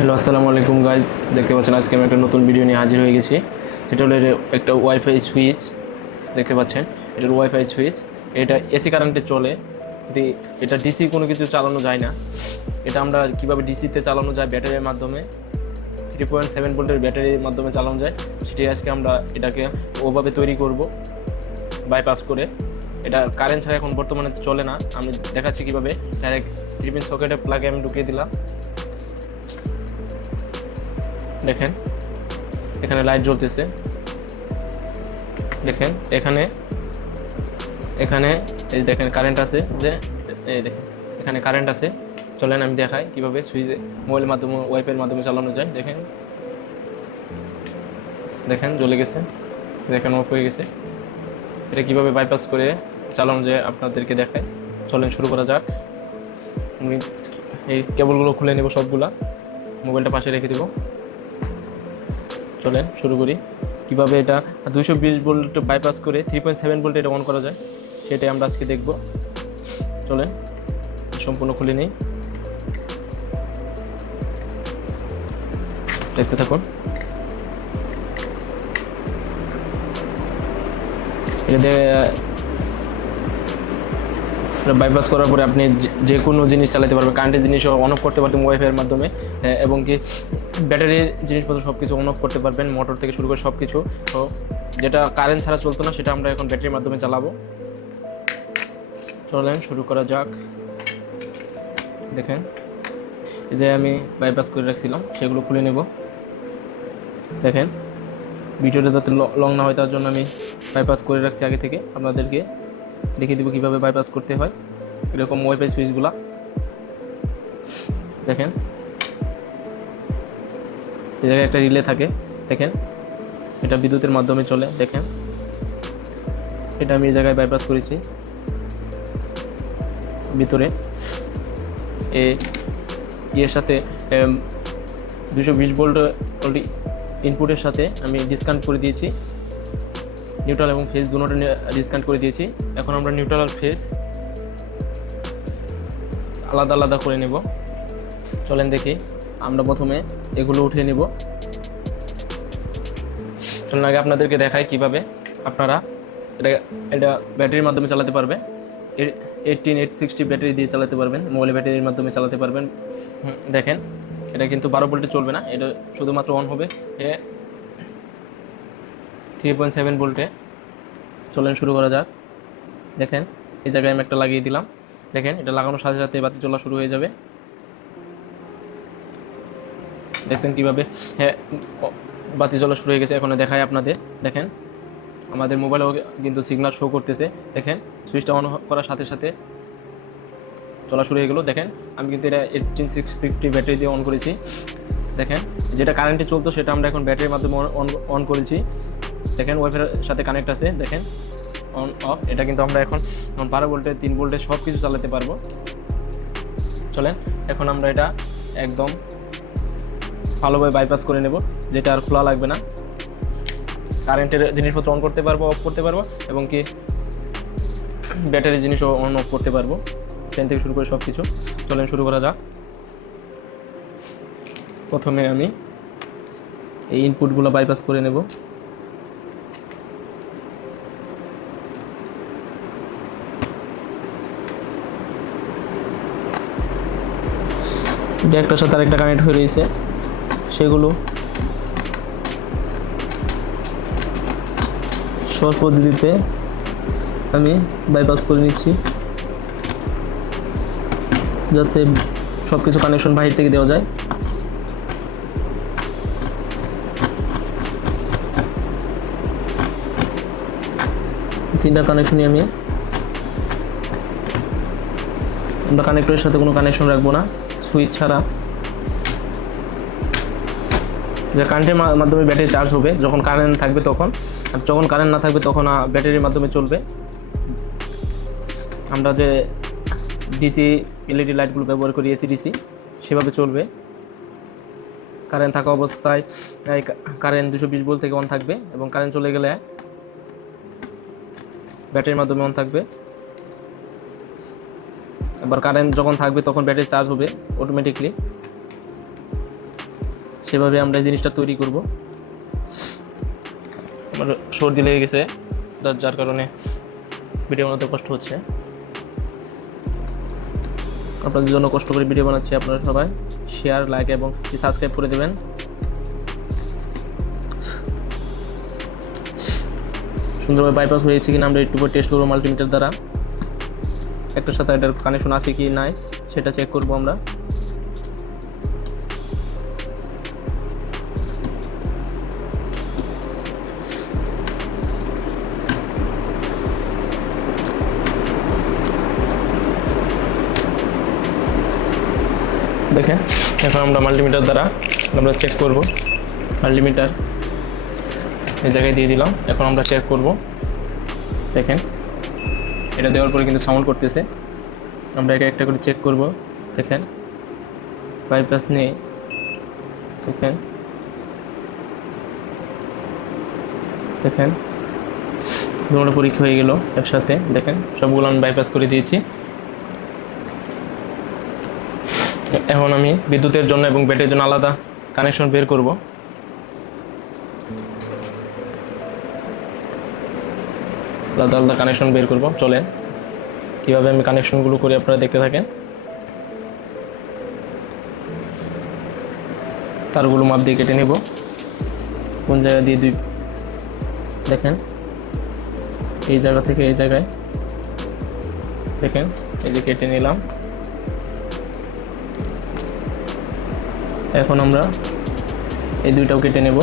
Hello, আসসালামু আলাইকুম guys. দেখতে পাচ্ছেন আজকে আমি একটা নতুন ভিডিও নিয়ে হাজির হয়ে গেছি। সেটা হলো একটা ওয়াইফাই সুইচ। দেখতে পাচ্ছেন এটার ওয়াইফাই সুইচ। এটা এসি কারেন্টে চলে, কিন্তু এটা ডিসি কোনো কিছু চালানো যায় না। এটা আমরা কীভাবে ডিসিতে চালানো যায় ব্যাটারির মাধ্যমে, 3.7 ভোল্টের ব্যাটারির মাধ্যমে চালানো যায়, সেটি আজকে আমরা এটাকে ওভাবে তৈরি করব বাইপাস করে। এটা কারেন্ট ছাড়া এখন বর্তমানে চলে না। আমি দেখাচ্ছি কীভাবে। ডাইরেক্ট 3 পিন সকেটে প্লাগে আমি ঢুকিয়ে দিলাম। দেখেন এখানে লাইট জ্বলতেছে। দেখেন এখানে এখানে এই দেখেন কারেন্ট আছে, যে এই দেখেন এখানে কারেন্ট আছে। চলেন আমি দেখাই কীভাবে সুইচে মোবাইলের মাধ্যমে ওয়াইফাইয়ের মাধ্যমে চালানো যায়। দেখেন দেখেন জ্বলে গেছে, দেখেন অফ হয়ে গেছে। এটা কীভাবে বাইপাস করে চালানো যায় আপনাদেরকে দেখায়। চলেন শুরু করা যাক। আমি এই কেবলগুলো খুলে নেব সবগুলা, মোবাইলটা পাশে রেখে দেবো। চলেন শুরু করি কীভাবে এটা 220 ভোল্ট বাইপাস করে 3.7 ভোল্ট এটা অন করা যায়, সেটাই আমরা আজকে দেখব। চলেন সম্পূর্ণ খুলে নিই, দেখতে থাকুন। এটা বাইপাস করার পরে আপনি যে কোনো জিনিস চালাতে পারবেন, কারেন্টের জিনিসও অন অফ করতে পারবেন ওয়াইফাইয়ের মাধ্যমে, এবং কি ব্যাটারির জিনিসপত্র সব কিছু অন অফ করতে পারবেন, মোটর থেকে শুরু করে সব কিছু। তো যেটা কারেন্ট ছাড়া চলতো না, সেটা আমরা এখন ব্যাটারির মাধ্যমে চালাবো। চলেন শুরু করা যাক। দেখেন এই যে আমি বাইপাস করে রাখছিলাম, সেগুলো খুলে নেব। দেখেন ভিডিওটা যাতে লং না হয়, তার জন্য আমি বাইপাস করে রাখছি আগে থেকে। আপনাদেরকে দেখিয়ে দেবো কীভাবে বাইপাস করতে হয়। এরকম ওয়াইফাই সুইচগুলা দেখেন, এই জায়গায় একটা রিলে থাকে। দেখেন এটা বিদ্যুতের মাধ্যমে চলে। দেখেন এটা আমি এই জায়গায় বাইপাস করেছি ভিতরে। এর সাথে 220 ভোল্ট অলরেডি ইনপুটের সাথে আমি ডিসকানেক্ট করে দিয়েছি। নিউট্রাল এবং ফেজ দুটোটা ডিসকানেক্ট করে দিয়েছি। এখন আমরা নিউট্রাল আর ফেজ আলাদা আলাদা করে নেব। চলেন দেখি। আমরা প্রথমে এগুলো উঠিয়ে নেব। চলেন আগে আপনাদেরকে দেখাই কিভাবে আপনারা এটা ব্যাটারির মাধ্যমে চালাতে পারবেন। 18860 ব্যাটারি দিয়ে চালাতে পারবেন, মোবাইল ব্যাটারির মাধ্যমে চালাতে পারবেন। দেখেন এটা কিন্তু 12 ভোল্টে চলবে না, এটা শুধুমাত্র অন হবে 3.7 ভোল্টে। চলেন শুরু করা যাক। দেখেন এই জায়গায় আমি একটা লাগিয়ে দিলাম। দেখেন এটা লাগানোর সাথে সাথে বাতি চলা শুরু হয়ে যাবে। দেখছেন কীভাবে? হ্যাঁ, বাতি চলা শুরু হয়ে গেছে। এখন দেখায় আপনাদের। দেখেন আমাদের মোবাইলেও কিন্তু সিগন্যাল শো করতেছে। দেখেন সুইচটা অন করার সাথে সাথে চলা শুরু হয়ে গেলো। দেখেন আমি কিন্তু এটা 18650 ব্যাটারি দিয়ে অন করেছি। দেখেন যেটা কারেন্টে চলতো সেটা আমরা এখন ব্যাটারির মাধ্যমে অন করেছি। দেখেন ওয়াইফাইয়ের সাথে কানেক্ট আছে। দেখেন অন অফ। এটা কিন্তু আমরা এখন 12 ভোল্টে 3 ভোল্টে সব কিছু চালাতে পারবো। চলেন এখন আমরা এটা একদম ভালোভাবে বাইপাস করে নেব, যেটা আর খোলা লাগবে না। কারেন্টের জিনিসপত্র অন করতে পারবো, অফ করতে পারবো, এবং কি ব্যাটারির জিনিসও অন অফ করতে পারবো, ফ্যান থেকে শুরু করে সব কিছু। চলেন শুরু করা যাক। প্রথমে আমি এই ইনপুটগুলো বাইপাস করে নেব। একটার সাথে আরেকটা কানেক্ট হয়ে রয়েছে, সেগুলো সহজ পদ্ধতিতে আমি বাইপাস করে নিচ্ছি, যাতে সব কিছু কানেকশন বাহির থেকে দেওয়া যায়। তিনটা কানেকশনই আমরা কানেক্টরের সাথে কোনো কানেকশন রাখবো না, সুইচ ছাড়া। যে কারেন্টের মাধ্যমে ব্যাটারি চার্জ হবে যখন কারেন্ট থাকবে তখন, আর যখন কারেন্ট না থাকবে তখন ব্যাটারির মাধ্যমে চলবে। আমরা যে ডিসি এলইডি লাইটগুলো ব্যবহার করি, এসি ডিসি, সেভাবে চলবে। কারেন্ট থাকা অবস্থায় কারেন্ট 220 ভোল্ট থেকে অন থাকবে, এবং কারেন্ট চলে গেলে ব্যাটারির মাধ্যমে অন থাকবে। এবার কারেন্ট যখন থাকবে তখন ব্যাটারি চার্জ হবে অটোমেটিকলি। সেভাবে আমরা এই জিনিসটা তৈরি করব। আমার সর্দি লেগে গেছে, যার কারণে ভিডিও বানাতে কষ্ট হচ্ছে। আপনাদের জন্য কষ্ট করে ভিডিও বানাচ্ছি। আপনারা সবাই শেয়ার, লাইক এবং সাবস্ক্রাইব করে দেবেন। সুন্দরভাবে বাইপাস হয়েছে কিনা আমরা একটু করে টেস্ট করবো মাল্টিমিটার দ্বারা। একটার সাথে এটার কানেকশন আছে কি নাই সেটা চেক করবো আমরা। দেখেন এখন আমরা মাল্টিমিটার দ্বারা আমরা চেক করব। মাল্টিমিটার এই জায়গায় দিয়ে দিলাম, এখন আমরা চেক করব। দেখেন এটা দেওয়ার পরে কিন্তু সাউন্ড করতেছে। আমরা একটা করে চেক করব। দেখেন বাইপাস নেই। দেখেন দেখেন দুটো পরীক্ষা হয়ে গেল একসাথে। দেখেন সবগুলো আমি বাইপাস করে দিয়েছি। এখন আমি বিদ্যুতের জন্য এবং ব্যাটারির জন্য আলাদা কানেকশন বের করব। আলাদা আলাদা কানেকশন বের করব। চলেন কীভাবে আমি কানেকশনগুলো করি আপনারা দেখতে থাকেন। তারগুলো মাপ দিয়ে কেটে নেব। কোন জায়গা দিয়ে দেখেন এই জায়গা থেকে এই জায়গায় দেখেন এই যে কেটে নিলাম। এখন আমরা এই দুইটাও কেটে নেব।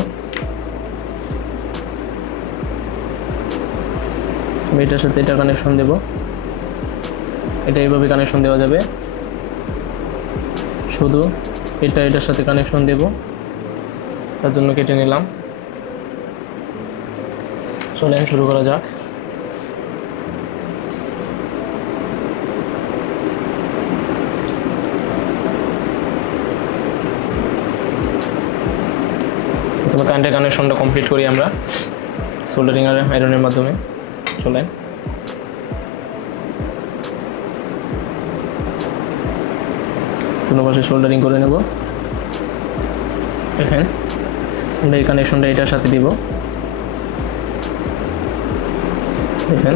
আমি এটার সাথে এটা কানেকশন দেব। এটা এইভাবে কানেকশন দেওয়া যাবে। শুধু এটার সাথে কানেকশন দেব, তার জন্য কেটে নিলাম। চলেন শুরু করা যাক। কারেন্টের কানেকশনটা কমপ্লিট করি আমরা সোল্ডারিং আর আয়রনের মাধ্যমে। চলেন কোনো পাশে সোল্ডারিং করে নেব। দেখেন আমরা এই কানেকশনটা এটার সাথে দিব। দেখেন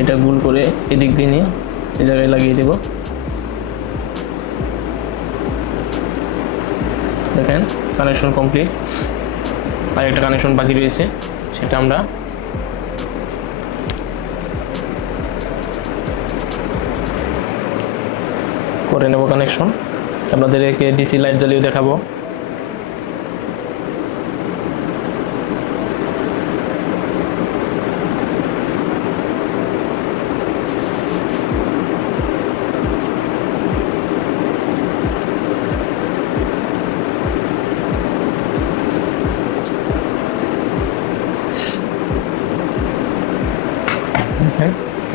এটা গোল করে এদিক দিয়ে নিয়ে এই জায়গায় লাগিয়ে দেব। দেখেন কানেকশন কমপ্লিট। আর একটা কানেকশন বাকি রয়েছে, সেটা আমরা করে নেব কানেকশন। আপনাদেরকে ডিসি লাইট জ্বালিয়ে দেখাবো।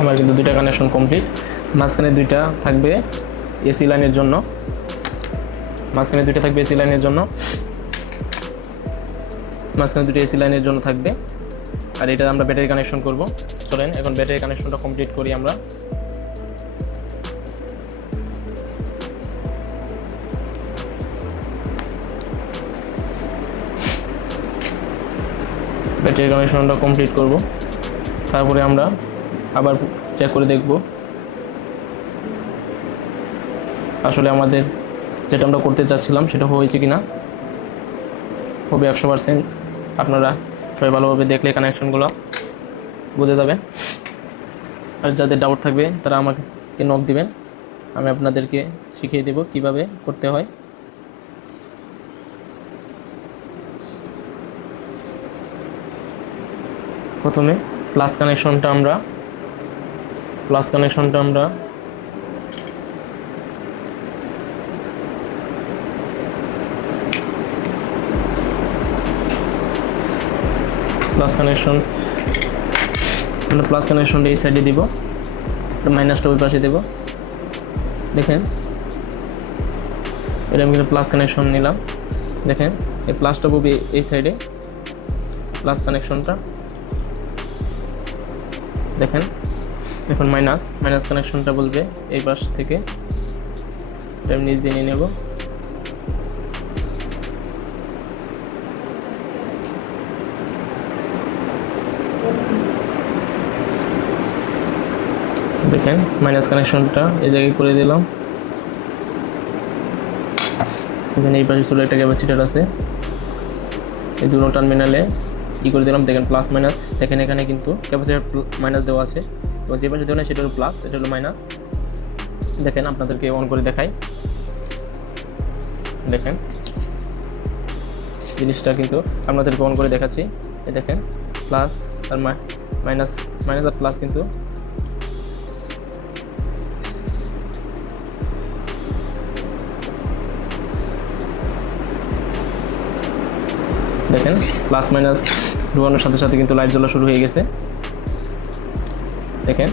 আমার কিন্তু দুইটা কানেকশন কমপ্লিট। মাঝখানে দুইটা থাকবে এসি লাইনের জন্য। মাঝখানে দুইটা থাকবে এসি লাইনের জন্য। মাঝখানে দুটো এসি লাইনের জন্য থাকবে। আর এটা আমরা ব্যাটারি কানেকশন করব। চলেন এখন ব্যাটারি কানেকশনটা কমপ্লিট করি আমরা। ব্যাটারি কানেকশনটা কমপ্লিট করব। তারপরে আমরা আবার চেক করে দেখব আসলে আমাদের যেটা আমরা করতে চাচ্ছিলাম সেটা হয়েছে কিনা। হবে 100%। আপনারা সবাই ভালোভাবে দেখলে কানেকশনগুলো বুঝে যাবেন। আর যাদের ডাউট থাকবে তারা আমাকে নক দিবেন, আমি আপনাদেরকে শিখিয়ে দেব কিভাবে করতে হয়। প্রথমে প্লাস কানেকশনটা আমরা প্লাস কানেকশনটা এই সাইডে দিব, মাইনাসটা ওই পাশে দেব। দেখেন এটা আমি প্লাস কানেকশন নিলাম। দেখেন এই প্লাসটা বলবে এই সাইডে, প্লাস কানেকশনটা দেখেন। এখন মাইনাস কানেকশনটা বলবে এই পাশ থেকে, এটা আমি নিচ দিয়ে নিয়ে নেব। দেখেন মাইনাস কানেকশনটা এই জায়গায় করে দিলাম। এখানে এই পাশে ছোটো একটা ক্যাপাসিটার আছে, এই দুটো টার্মিনালে করে দিলাম। দেখেন প্লাস মাইনাস, দেখেন এখানে কিন্তু ক্যাপাসিটার মাইনাস দেওয়া আছে এবং যে পাশে দেওয়া নেই সেটা হলো প্লাস, এটা হলো মাইনাস। দেখেন আপনাদেরকে অন করে দেখাই, দেখেন জিনিসটা কিন্তু আপনাদেরকে অন করে দেখাচ্ছি। এই দেখেন প্লাস আর মাইনাস, মাইনাস আর প্লাস কিন্তু দেখেন প্লাস মাইনাস ঢোকানোর সাথে সাথে কিন্তু লাইট জ্বলা শুরু হয়ে গেছে। দেখেন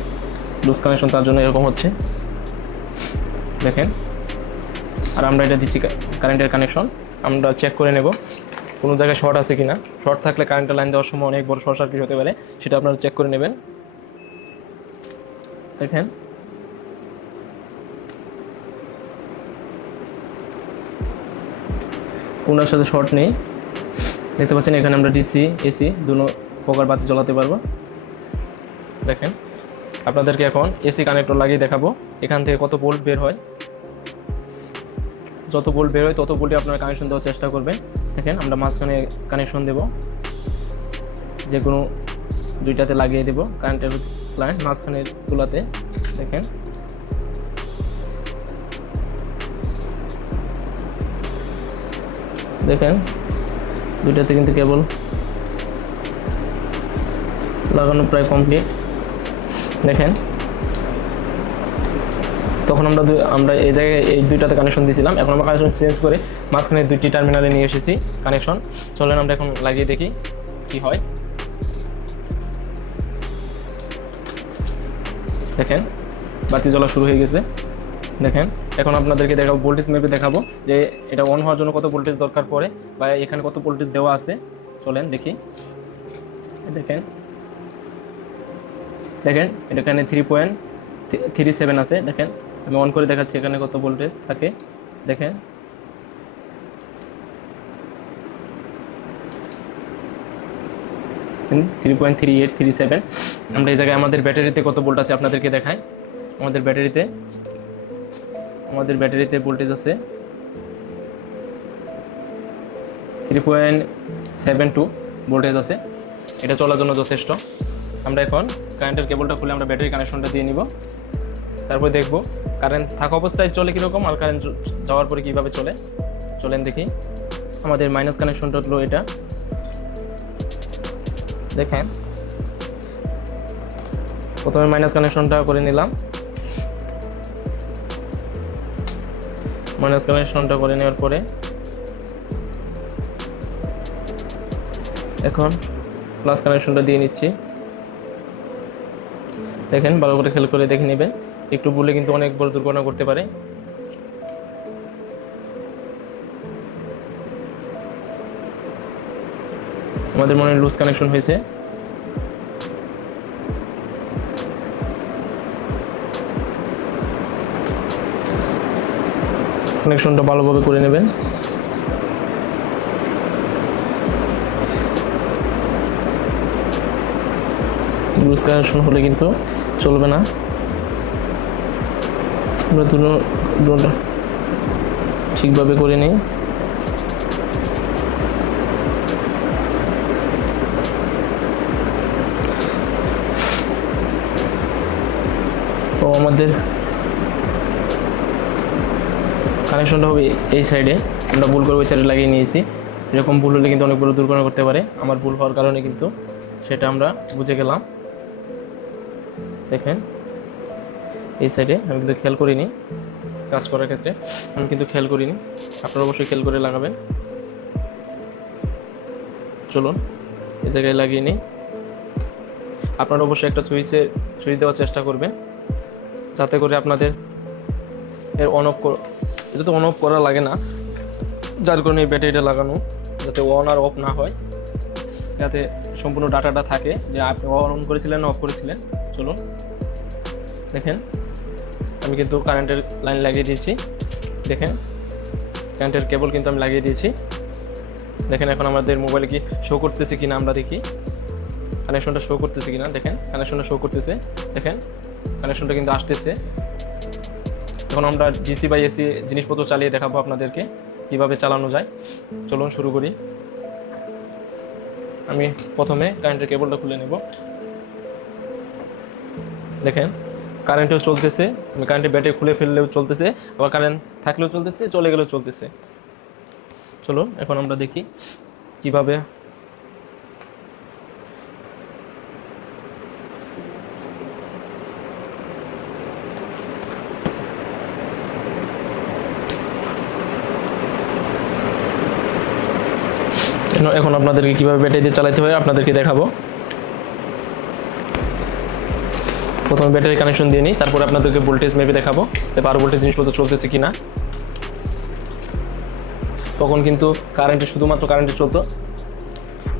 লুজ কানেকশন, তার জন্য এরকম হচ্ছে। দেখেন আর আমরা এটা দিচ্ছি কারেন্টের কানেকশন, আমরা চেক করে নেব কোনো জায়গায় শর্ট আছে কিনা। শর্ট থাকলে কারেন্টের লাইন দেওয়ার সময় অনেক বড় শর্ট সার্কিট হতে পারে, সেটা আপনারা চেক করে নেবেন। দেখেন ওনার সাথে শর্ট নেই, দেখতে পাচ্ছেন এখানে আমরা ডিসি এসি দুটো প্রকার বাতি জ্বলাতে পারবো। দেখেন আপনাদেরকে এখন এসি কানেক্টর লাগিয়ে দেখাবো এখান থেকে কত ভোল্ট বের হয়। যত ভোল্ট বের হয় তত ভোল্টে আপনারা কানেকশন দেওয়ার চেষ্টা করবেন। দেখেন আমরা মাঝখানে কানেকশন দেব, যে কোনো দুইটাতে লাগিয়ে দেব কারেন্টের লাইন মাঝখানের গুলাতে। দেখেন দেখেন দুইটাতে কিন্তু কেবল লাগানো প্রায় কমপ্লিট। দেখেন তখন আমরা এই জায়গায় এই দুইটাতে কানেকশন দিয়েছিলাম, এখন আমরা কানেকশন চেঞ্জ করে মাঝখানে দুইটি টার্মিনালে নিয়ে এসেছি কানেকশন। চলেন আমরা এখন লাগিয়ে দেখি কি হয়। দেখেন বাতি জ্বলা শুরু হয়ে গেছে। দেখেন এখন আপনাদেরকে দেখাবো, ভোল্টেজ মেপে দেখাবো যে এটা অন হওয়ার জন্য কত ভোল্টেজ দরকার পড়ে বা এখানে কত ভোল্টেজ দেওয়া আছে। চলেন দেখি। দেখেন দেখেন এখানে 3.37 আছে। দেখেন আমি অন করে দেখাচ্ছি এখানে কত ভোল্টেজ থাকে। দেখেন থ্রি 3.3837। আমরা এই জায়গায় আমাদের ব্যাটারিতে কত ভোল্ট আছে আপনাদেরকে দেখাই। আমাদের ব্যাটারিতে ভোল্টেজ আছে 3.72 ভোল্টেজ আছে, এটা চলার জন্য যথেষ্ট। আমরা এখন কারেন্টের কেবলটা খুলে আমরা ব্যাটারি কানেকশনটা দিয়ে নিব, তারপর দেখব কারেন্ট থাকা অবস্থায় চলে কীরকম আর কারেন্ট যাওয়ার পরে কীভাবে চলে। চলেন দেখি। আমাদের মাইনাস কানেকশনটা হলো এটা। দেখেন প্রথমে মাইনাস কানেকশনটা করে নিলাম, মাইনাস কানেকশনটা করে নেওয়ার পরে এখন প্লাস কানেকশনটা দিয়ে নিচ্ছি। দেখেন ভালো করে খেয়াল করে দেখে নেবেন, একটু ভুলে কিন্তু অনেক বড় দুর্ঘটনা করতে পারে। আমাদের মনে হয় লুজ কানেকশন হয়েছে। কানেকশনটা ভালোভাবে করে নেবেন। লুজ কানেকশন হলে কিন্তু চলবে না। আমরা দুটো ঠিকভাবে করে নিই। ও আমাদের কানেকশনটা হবে এই সাইডে, আমরা ভুল করে ওই সাইডে লাগিয়ে নিয়েছি। এরকম ভুল হলে কিন্তু অনেক বড় দুর্ঘটনা করতে পারে। আমার ভুল হওয়ার কারণে কিন্তু সেটা আমরা বুঝে গেলাম। দেখেন এই সাইডে আমি কিন্তু খেয়াল করিনি, কাজ করার ক্ষেত্রে আমি কিন্তু খেয়াল করিনি, আপনারা অবশ্যই খেয়াল করে লাগাবেন। চলুন এই জায়গায় লাগিয়ে নিই। আপনারা অবশ্যই একটা সুইচ দেওয়ার চেষ্টা করবেন, যাতে করে আপনাদের এর অন অফ, এটা তো অন অফ করা লাগে না, যার কারণে এই ব্যাটারিটা লাগানো, যাতে অন আর অফ না হয়, যাতে সম্পূর্ণ ডাটাটা থাকে যে আপনি অন করেছিলেন না অফ করেছিলেন। চলুন দেখেন আমি কিন্তু কারেন্টের লাইন লাগিয়ে দিয়েছি। দেখেন কারেন্টের কেবল কিন্তু আমি লাগিয়ে দিয়েছি। দেখেন এখন আমাদের মোবাইলে কি শো করতেছে কিনা আমরা দেখি, কানেকশনটা শো করতেছে কিনা। দেখেন কানেকশনটা শো করতেছে। দেখেন কানেকশনটা কিন্তু আসতেছে। এখন আমরা ডিসি বা এসি জিনিসপত্র চালিয়ে দেখাবো আপনাদেরকে কীভাবে চালানো যায়। চলুন শুরু করি। আমি প্রথমে কারেন্টের কেবলটা খুলে নেব। দেখেন কারেন্টও চলতেছে, আমি কারেন্টের ব্যাটারি খুলে ফেললেও চলতেছে, আবার কারেন্ট থাকলেও চলতেছে, চলে গেলেও চলতেছে। চলুন এখন আমরা দেখি কিভাবে এখন আপনাদেরকে কীভাবে ব্যাটারি দিয়ে চালাতে হয় আপনাদেরকে দেখাবো। প্রথমে ব্যাটারি কানেকশন দিয়ে নিই, তারপর আপনাদেরকে ভোল্টেজ মেপে দেখাবো যে 12 ভোল্টেজ জিনিসপত্র চলতেছে কিনা। তখন কিন্তু কারেন্টে শুধুমাত্র কারেন্টে চলতো,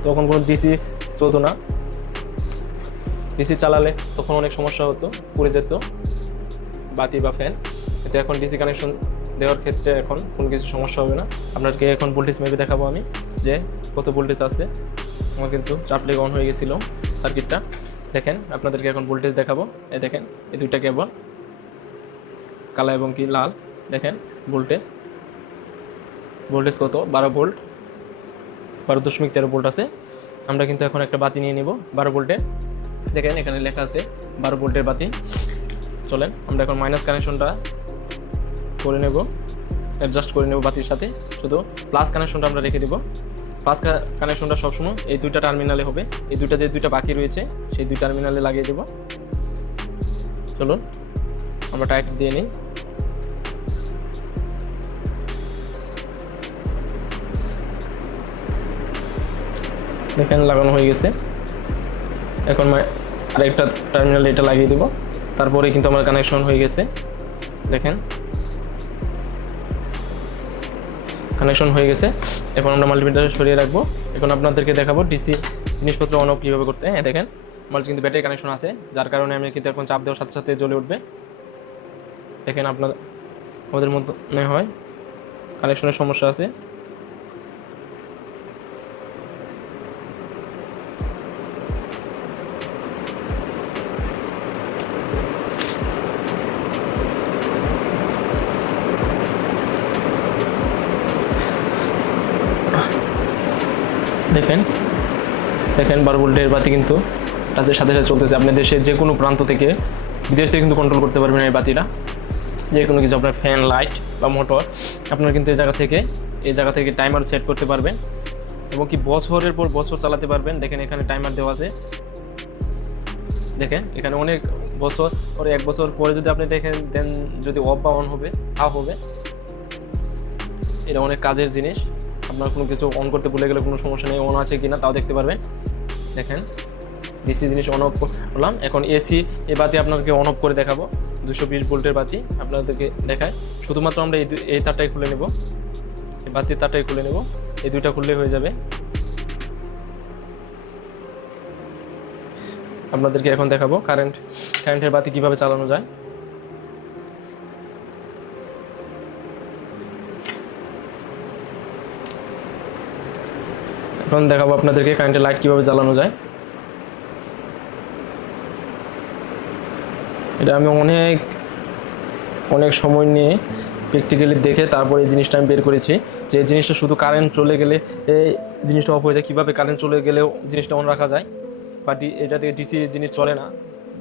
তখন কোনো ডিসি চলতো না। ডিসি চালালে তখন অনেক সমস্যা হতো, পুড়ে যেত বাতি বা ফ্যান। এতে এখন ডিসি কানেকশন দেওয়ার ক্ষেত্রে এখন কোনো কিছু সমস্যা হবে না। আপনাকে এখন ভোল্টেজ মেপে দেখাবো আমি যে কত ভোল্টেজ আছে। আমার কিন্তু চাপলে অন হয়ে গেছিলো সার্কিটটা। দেখেন আপনাদেরকে এখন ভোল্টেজ দেখাবো। এই দেখেন এই দুইটা কেবল, কালো এবং কি লাল। দেখেন ভোল্টেজ কত, 12 ভোল্ট, 12.13 ভোল্ট আছে। আমরা কিন্তু এখন একটা বাতি নিয়ে নিব 12 ভোল্টে। দেখেন এখানে লেখা আছে 12 ভোল্টের বাতি। চলেন আমরা এখন মাইনাস কানেকশনটা করে নেব, অ্যাডজাস্ট করে নেব বাতির সাথে। শুধু প্লাস কানেকশনটা আমরা রেখে দেব। প্লাস কানেকশনটা সবসময় এই দুইটা টার্মিনালে হবে। এই দুইটা যে দুইটা বাকি রয়েছে সেই দুই টার্মিনালে লাগিয়ে দেব। চলুন আমরা টাইট দিয়ে নিই। দেখেন লাগানো হয়ে গেছে। এখন আরেকটা টার্মিনালে এটা লাগিয়ে দেব, তারপরে কিন্তু আমার কানেকশন হয়ে গেছে। দেখেন কানেকশন হয়ে গেছে। এখন আমরা মাল্টিমিটার সরিয়ে রাখবো। এখন আপনাদেরকে দেখাবো ডিসি জিনিসপত্র অন অফ কীভাবে করতে। হ্যাঁ দেখেন আমার কিন্তু ব্যাটারি কানেকশন আছে, যার কারণে আমি কিন্তু এখন চাপ দেওয়ার সাথে সাথে জ্বলে উঠবে। দেখেন আমাদের মনে হয় কানেকশনের সমস্যা আছে। দেখেন 12 ভোল্টের বাতি কিন্তু টাচের সাথে সাথে চলতেছে। আপনি দেশের যে কোনো প্রান্ত থেকে, বিদেশ থেকে কিন্তু কন্ট্রোল করতে পারবেন এই বাতিটা। যে কোনো কিছু আপনার ফ্যান, লাইট বা মোটর, আপনার কিন্তু এই জায়গা থেকে টাইমার সেট করতে পারবেন এবং কি বছরের পর বছর চালাতে পারবেন। দেখেন এখানে টাইমার দেওয়া আছে। দেখেন এখানে অনেক বছর পরে, 1 বছর পরে যদি আপনি দেখেন দেন যদি অফ বা অন হবে, হবে। এটা অনেক কাজের জিনিস। আপনার কোনো কিছু অন করতে ভুলে গেলে কোনো সমস্যা নেই, অন আছে কিনা তাও দেখতে পারবেন। দেখেন ডিসি জিনিস অন অফ করলাম। এখন এসি এই বাতি আপনাদেরকে অন অফ করে দেখাবো। 220 ভোল্টের বাতি আপনাদেরকে দেখায়। শুধুমাত্র আমরা এই তারটাই খুলে নেব, এই বাতির তারটাই খুলে নেব। এই দুইটা খুললেই হয়ে যাবে। আপনাদেরকে এখন দেখাবো কারেন্টের বাতি কিভাবে চালানো যায়। এখন দেখাবো আপনাদেরকে কারেন্টের লাইট কিভাবে জ্বালানো যায়। এটা আমি অনেক সময় নিয়ে প্র্যাকটিক্যালি দেখে তারপর এই জিনিসটা আমি বের করেছি যে এই জিনিসটা শুধু কারেন্ট চলে গেলে এই জিনিসটা অফ হয়ে যায়। কীভাবে কারেন্ট চলে গেলেও জিনিসটা অন রাখা যায়, বা এটা থেকে ডিসি জিনিস চলে না,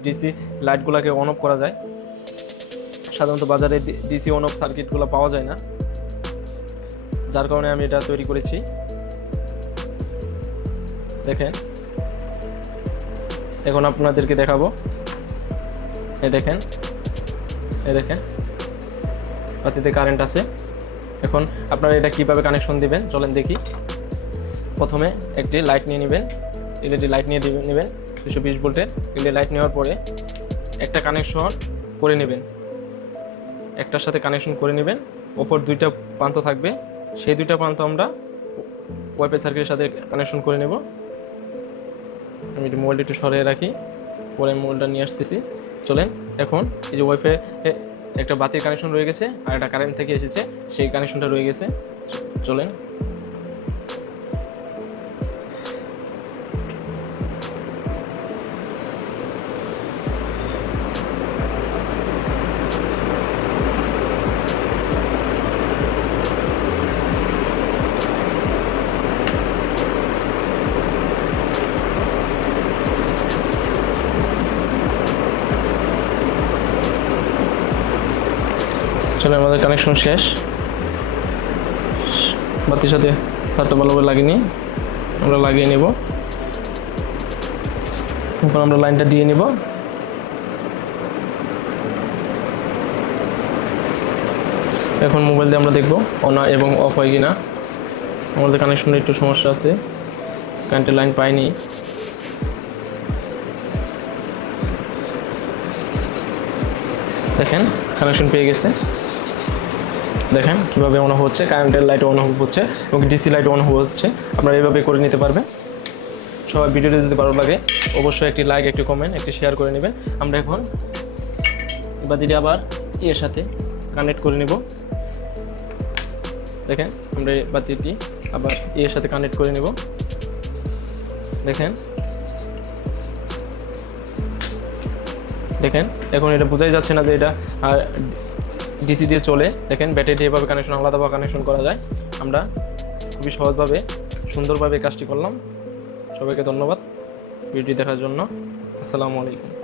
ডিসি লাইটগুলোকে অন অফ করা যায়। সাধারণত বাজারে ডিসি অন অফ সার্কিটগুলো পাওয়া যায় না, যার কারণে আমি এটা তৈরি করেছি। দেখেন এখন আপনাদেরকে দেখাবো। এই দেখেন বাতিতে কারেন্ট আছে। এখন আপনারা এটা কিভাবে কানেকশন দিবেন চলেন দেখি। প্রথমে একটি লাইট নিয়ে নেবেন, এলইডি লাইট নিয়ে নেবেন 220 ভোল্টের এলইডি লাইট। নেওয়ার পরে একটা কানেকশন করে নেবেন, একটার সাথে কানেকশন করে নেবেন। ওপর দুইটা প্রান্ত থাকবে, সেই দুইটা প্রান্ত আমরা ওয়াইফাই সার্কিটের সাথে কানেকশন করে নেব। আমি একটু মোবাইলটা একটু সরিয়ে রাখি, পরে মোবাইলটা নিয়ে আসতেছি। চলেন এখন এই যে ওয়াইফাই একটা বাতির কানেকশন রয়ে গেছে আর একটা কারেন্ট থেকে এসেছে, সেই কানেকশনটা রয়ে গেছে। চলেন আসলে আমাদের কানেকশন শেষ, বাতির সাথে তারটা ভালোভাবে লাগিয়ে নিই, আমরা লাগিয়ে নেব। এখন আমরা লাইনটা দিয়ে নিব। এখন মোবাইল দিয়ে আমরা দেখব অন এবং অফ হয় কিনা। আমাদের কানেকশনে একটু সমস্যা আছে, কারেন্টের লাইন পাইনি। দেখেন কানেকশন পেয়ে গেছে, দেখেন কীভাবে অন অফ হচ্ছে, কারেন্টের লাইট অন অফ হচ্ছে এবং ডিসি লাইট অন অফ হচ্ছে। আপনারা এইভাবে করে নিতে পারবেন। সবাই ভিডিওটি যদি ভালো লাগে অবশ্যই একটি লাইক, একটি কমেন্ট, একটি শেয়ার করে নেবেন। আমরা এখন বাতিটি আবার এর সাথে কানেক্ট করে নেব। দেখেন আমরা এই বাতিটি আবার এর সাথে কানেক্ট করে নেব। দেখেন দেখেন এখন এটা বোঝাই যাচ্ছে না যে এটা ডিসি দিয়ে চলে। দেখেন ব্যাটারি এভাবে কানেকশন, আলাদাভাবে কানেকশন করা যায়। আমরা খুবই সহজভাবে সুন্দরভাবে কাজটি করলাম। সবাইকে ধন্যবাদ ভিডিওটি দেখার জন্য। আসসালামু আলাইকুম।